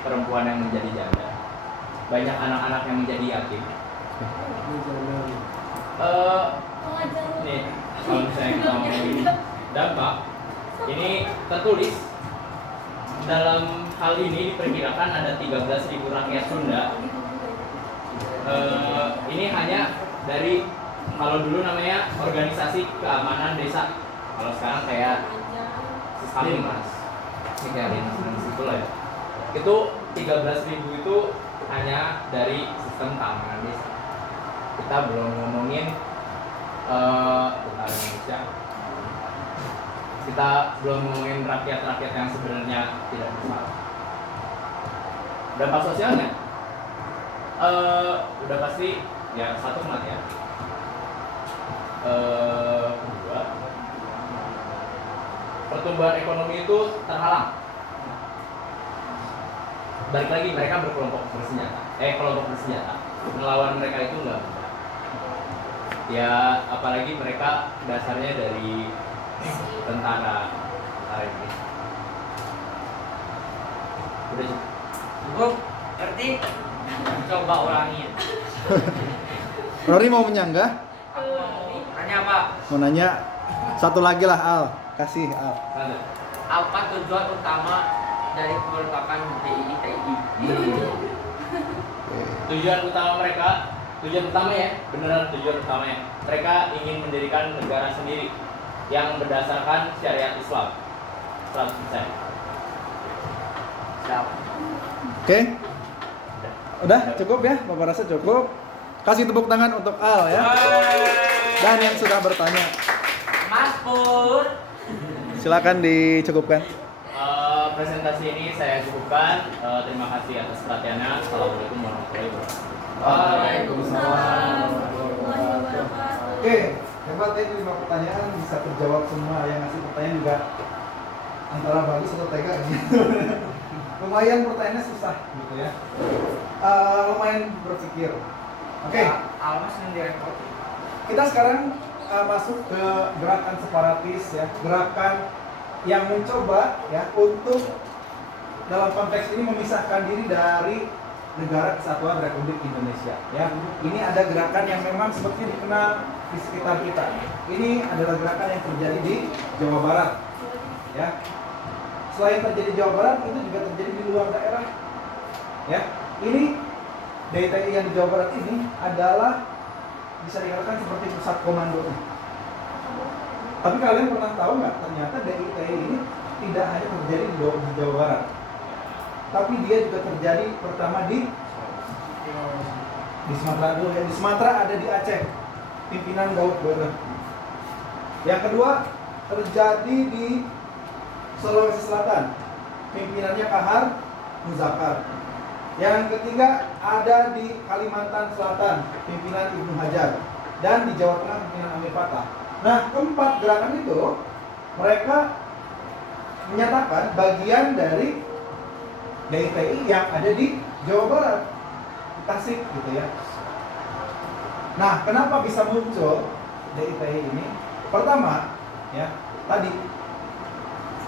perempuan yang menjadi janda, banyak anak-anak yang menjadi yatim. Nih, kalau misalnya kita ngomongin dampak, ini tertulis dalam hal ini diperkirakan ada 13.000 rakyat Sunda. Ini hanya dari, kalau dulu namanya organisasi keamanan desa, kalau sekarang kayak Siskalimas, ini kayak Linmas itu lah ya. Itu 13.000 itu hanya dari sistem keamanan desa. Kita belum ngomongin tentara Indonesia. Kita belum ngomongin rakyat-rakyat yang sebenarnya tidak bersalah. Dampak sosialnya, udah pasti ya satu kematian. Kedua, pertumbuhan ekonomi itu terhalang. Balik lagi, mereka berkelompok bersenjata. Kelompok bersenjata. Melawan mereka itu enggak mudah. Ya, apalagi mereka dasarnya dari tentara Indonesia. Udah cukup, ngerti? Coba ulangi. Rory mau menyanggah? Aku mau nanya Pak. Mau nanya satu lagi lah Al, kasih Al. Apa tujuan utama dari pembentukan DITI? Tujuan utama mereka, tujuan utamanya, beneran tujuan utamanya, mereka ingin mendirikan negara sendiri yang berdasarkan syariat Islam 100%. Siap. Oke? Udah cukup ya? Bapak rasa cukup? Kasih tepuk tangan untuk Al ya. Dan yang sudah bertanya. Mas Pur. Silakan dicukupkan. Presentasi ini saya cukupkan. Terima kasih atas perhatiannya. Assalamualaikum warahmatullahi wabarakatuh. Waalaikumsalam. Oke, hebat ya, 5 pertanyaan bisa terjawab semua. Yang ngasih pertanyaan juga antara bagus atau tega gitu. Lumayan pertanyaannya susah gitu ya. Lumayan berpikir. Oke. Almas yang direkod. Kita sekarang masuk ke gerakan separatis ya, gerakan yang mencoba ya untuk dalam konteks ini memisahkan diri dari Negara Kesatuan Republik Indonesia ya. Ini ada gerakan yang memang seperti dikenal di sekitar kita. Ini adalah gerakan yang terjadi di Jawa Barat ya. Selain terjadi di Jawa Barat, itu juga terjadi di luar daerah ya. Ini DITI yang di Jawa Barat ini adalah bisa dikatakan seperti pusat komandonya. Tapi kalian pernah tahu nggak, ternyata DITI ini tidak hanya terjadi di Jawa Barat, tapi dia juga terjadi pertama di Sumatera dulu ya. Di Sumatera ada di Aceh, pimpinan Daud Bere. Yang kedua terjadi di Sulawesi Selatan, pimpinannya Kahar Muzaffar. Yang ketiga ada di Kalimantan Selatan, pimpinan Ibnu Hajar, dan di Jawa Tengah pimpinan Amir Patah. Nah, keempat gerakan itu mereka menyatakan bagian dari DITI yang ada di Jawa Barat, di Tasik gitu ya. Nah, kenapa bisa muncul DITI ini? Pertama, ya, tadi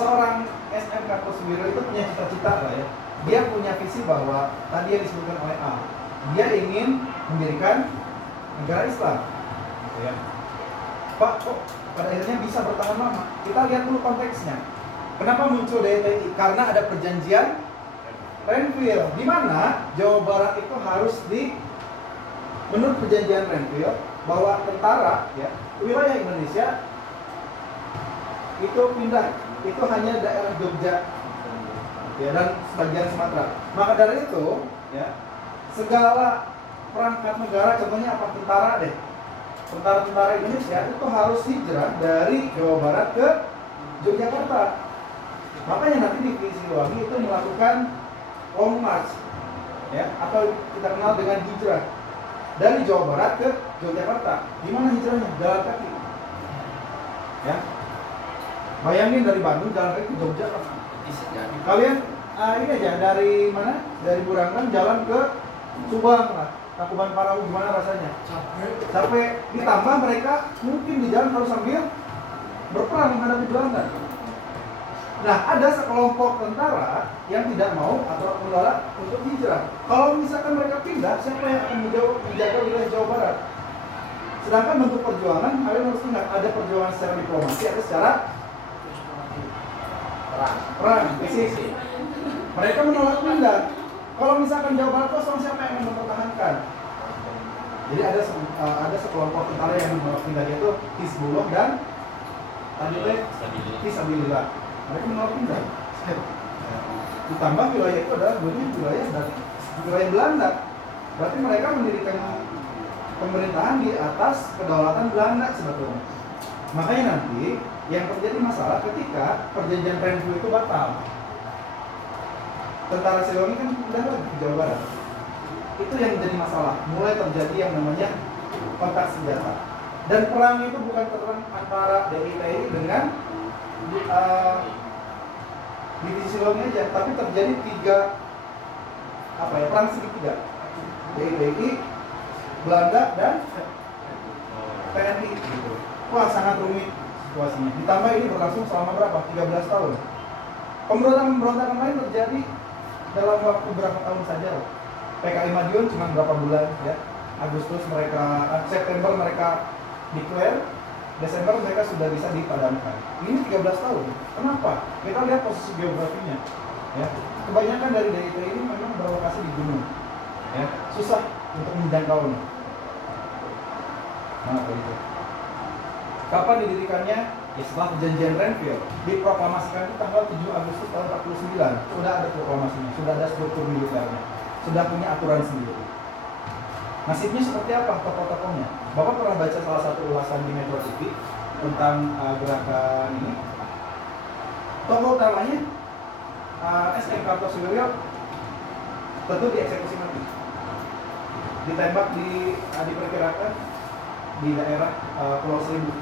seorang SM Kartosuwiro itu punya cita-cita lah ya. Dia punya visi bahwa tadi yang disebutkan oleh A, dia ingin mendirikan negara Islam gitu ya. Pak, kok pada akhirnya bisa bertahan lama? Kita lihat dulu konteksnya. Kenapa muncul DITI? Karena ada perjanjian Renville, di mana Jawa Barat itu harus menurut perjanjian Renville bahwa tentara ya, wilayah Indonesia itu pindah, itu hanya daerah Jogja ya, dan sebagian Sumatera. Maka dari itu ya, segala perangkat negara, contohnya apa, tentara deh, tentara Indonesia itu harus hijrah dari Jawa Barat ke Yogyakarta. Makanya nanti di Siliwangi itu melakukan long march ya, atau kita kenal dengan hijrah dari Jawa Barat ke Yogyakarta. Di mana hijrahnya? Jalan kaki ya. Bayangin dari Bandung jalan kaki ke Jogja. Kalian ini aja dari mana? Dari Burangkan jalan ke Subang lah, Tangkuban Parahu, gimana rasanya? Capek. Ditambah mereka mungkin di jalan harus sambil berperang menghadapi Belanda. Nah, ada sekelompok tentara yang tidak mau atau menolak untuk hijrah. Kalau misalkan mereka pindah, siapa yang akan menjaga wilayah Jawa Barat? Sedangkan bentuk perjuangan, kalian harus ingat, ada perjuangan secara diplomasi, ada secara perang, fisik. Mereka menolak pindah. Kalau misalkan Jawa Barat kosong, siapa yang mempertahankan? Jadi ada sekelompok tentara yang menolak pindah, yaitu Hizbullah dan Fisabilillah. Mereka menolak pindah. Ditambah wilayah itu adalah wilayah dari wilayah Belanda. Berarti mereka mendirikan pemerintahan di atas kedaulatan Belanda sebetulnya. Makanya nanti yang terjadi masalah ketika perjanjian Renville itu batal. Tentara Siliwangi kan pindah lagi ke Jawa Barat. Itu yang menjadi masalah. Mulai terjadi yang namanya kontak senjata. Dan perang itu bukan perang antara DITI dengan divisi Siliwangi aja, tapi terjadi perang segitiga. DITI, Belanda dan TNI gitu. Wah, sangat rumit situasinya. Ditambah ini berlangsung selama berapa? 13 tahun. Pemberontakan lain terjadi dalam waktu berapa tahun saja. PKI Madiun cuma berapa bulan ya. September mereka declare, Desember mereka sudah bisa dipadamkan. Ini 13 tahun. Kenapa? Kita lihat posisi geografinya. Ya. Kebanyakan dari DITI ini memang berlokasi di gunung. Ya. Susah untuk menjangkaunya. Nah, begitu. Kapan didirikannya? Ya setelah perjanjian Renville. Diproklamasikan itu tanggal 7 Agustus tahun 49. Sudah ada proklamasinya, sudah ada struktur militernya, sudah punya aturan sendiri. Nasibnya seperti apa tokoh-tokohnya? Bapak pernah baca salah satu ulasan di Metro TV tentang gerakan ini. Tokoh utamanya SK Kartosuwiryo tentu dieksekusi mati. Ditembak diperkirakan di daerah Pulau Seribu.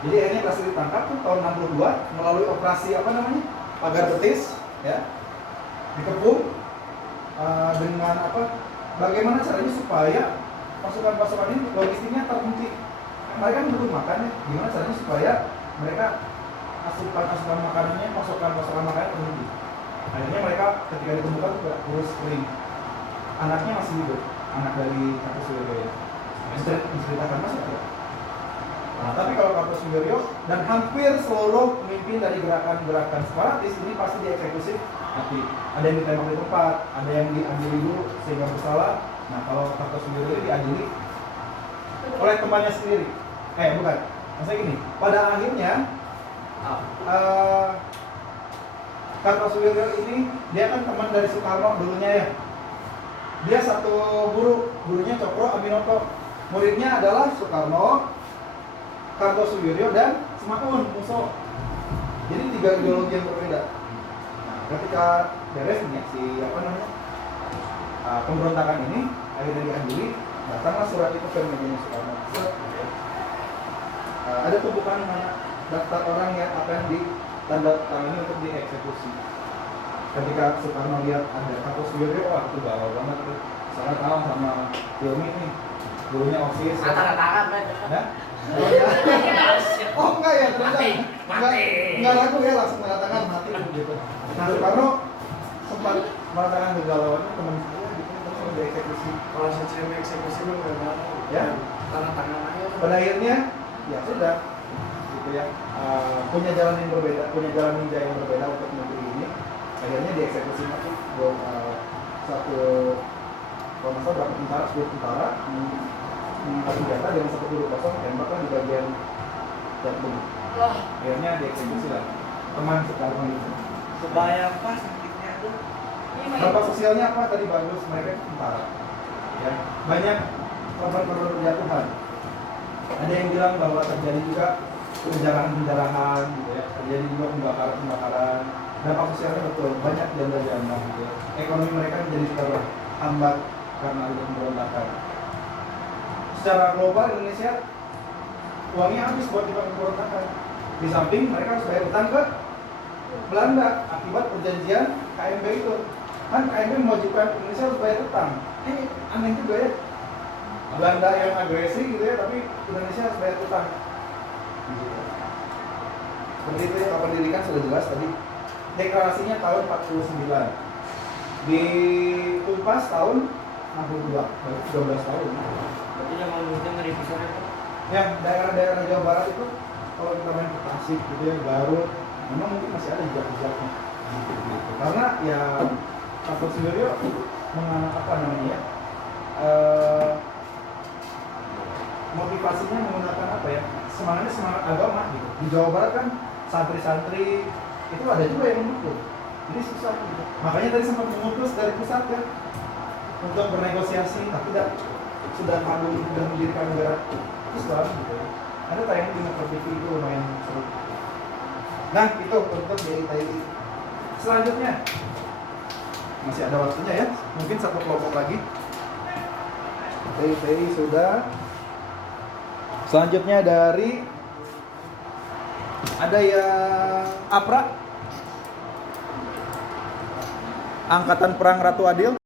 Jadi akhirnya berhasil ditangkap tuh tahun 62 melalui operasi pagar betis, ya, dikepung dengan bagaimana caranya supaya pasukan-pasukan ini logistiknya terhenti. Mereka kan butuh makan ya, gimana caranya supaya mereka asupan makanannya, pasukan makanannya terhenti. Akhirnya mereka ketika ditemukan tuh kurus kering. Anaknya masih hidup, anak dari Kartosuwiryo. Diceritakan masuk ya. Nah, tapi kalau Kartosuwiryo dan hampir seluruh pemimpin dari gerakan-gerakan separatis ini pasti dieksekusi mati. Ada yang ditembak di tempat, ada yang diadili dulu sehingga bersalah. Nah, kalau Kartosuwiryo ini diadili oleh temannya sendiri. Bukan. Maksudnya gini, pada akhirnya Kartosuwiryo ini dia kan teman dari Soekarno dulunya ya. Dia satu gurunya Cokro Aminoto. Muridnya adalah Soekarno, Kartosuwiryo dan Semaun Muso. Jadi 3 ideologi yang berbeda. Nah, ketika beres nih pemberontakan ini akhirnya diadili, datanglah surat itu ke meja Soekarno. Ada pembukaan daftar orang yang akan ditandatangani untuk dieksekusi. Ketika Soekarno lihat ada Kartosuwiryo, wah itu galau banget tuh. Sangat kalah sama Hilmi nih, gurunya OSIS. Antara-antara Ya? Oh enggak ya, enggak ragu ya, langsung mengatakan mati gitu. Nah, Soekarno sempat merasakan kegalauannya, teman saya gitu terus dieksekusi. Kalau saya eksekusi lu nggak mau Ya, tangan aja. pada akhirnya ya sudah gitu ya, punya jalan yang berbeda, punya jalan ninja yang berbeda untuk negeri ini. Akhirnya dieksekusi mati satu kalau nggak salah berapa tentara, 10 tentara mengangkat senjata dengan satu peluru kosong tembaklah di bagian jantung. Akhirnya dieksekusi lah teman Soekarno itu. Kebayang pas sakitnya tuh. Dampak sosialnya apa tadi bagus, mereka tentara. Ya, banyak korban-korban penjatuhan. Ada yang bilang bahwa terjadi juga penjarahan gitu ya, terjadi juga pembakaran. Dampak sosialnya betul, banyak janda-janda gitu ya. Ekonomi mereka menjadi terhambat karena ada pemberontakan. Secara global Indonesia uangnya habis buat kita pemberontakan. Di samping mereka harus bayar utang ke Belanda akibat perjanjian KMB itu. Kan KMB mewajibkan Indonesia harus bayar utang. Ini aneh juga ya. Belanda yang agresi gitu ya, tapi Indonesia harus bayar utang. Seperti itu ya, kapan didirikan sudah jelas tadi. deklarasinya tahun 49. Di Tumpas tahun 62, berarti 12 tahun. Berarti yang mau minta ngerevisornya Pak? Yang daerah-daerah Jawa Barat itu kalau kita main ke Tasik gitu ya, Garut, memang mungkin masih ada jejak-jejaknya. Gitu. Karena ya Pak Suwiryo apa namanya ya? Motivasinya menggunakan apa ya? Semangatnya semangat agama gitu. Di Jawa Barat kan santri-santri itu ada juga yang mendukung. Jadi susah gitu. Makanya tadi sempat mengutus dari pusat ya untuk bernegosiasi, tapi sudah mendirikan negara Islam gitu ya. Ada tayangan di Metro TV itu lumayan seru. Nah itu untuk DITI. Selanjutnya masih ada waktunya ya, mungkin satu kelompok lagi. DITI sudah. Selanjutnya dari ada yang APRA, Angkatan Perang Ratu Adil.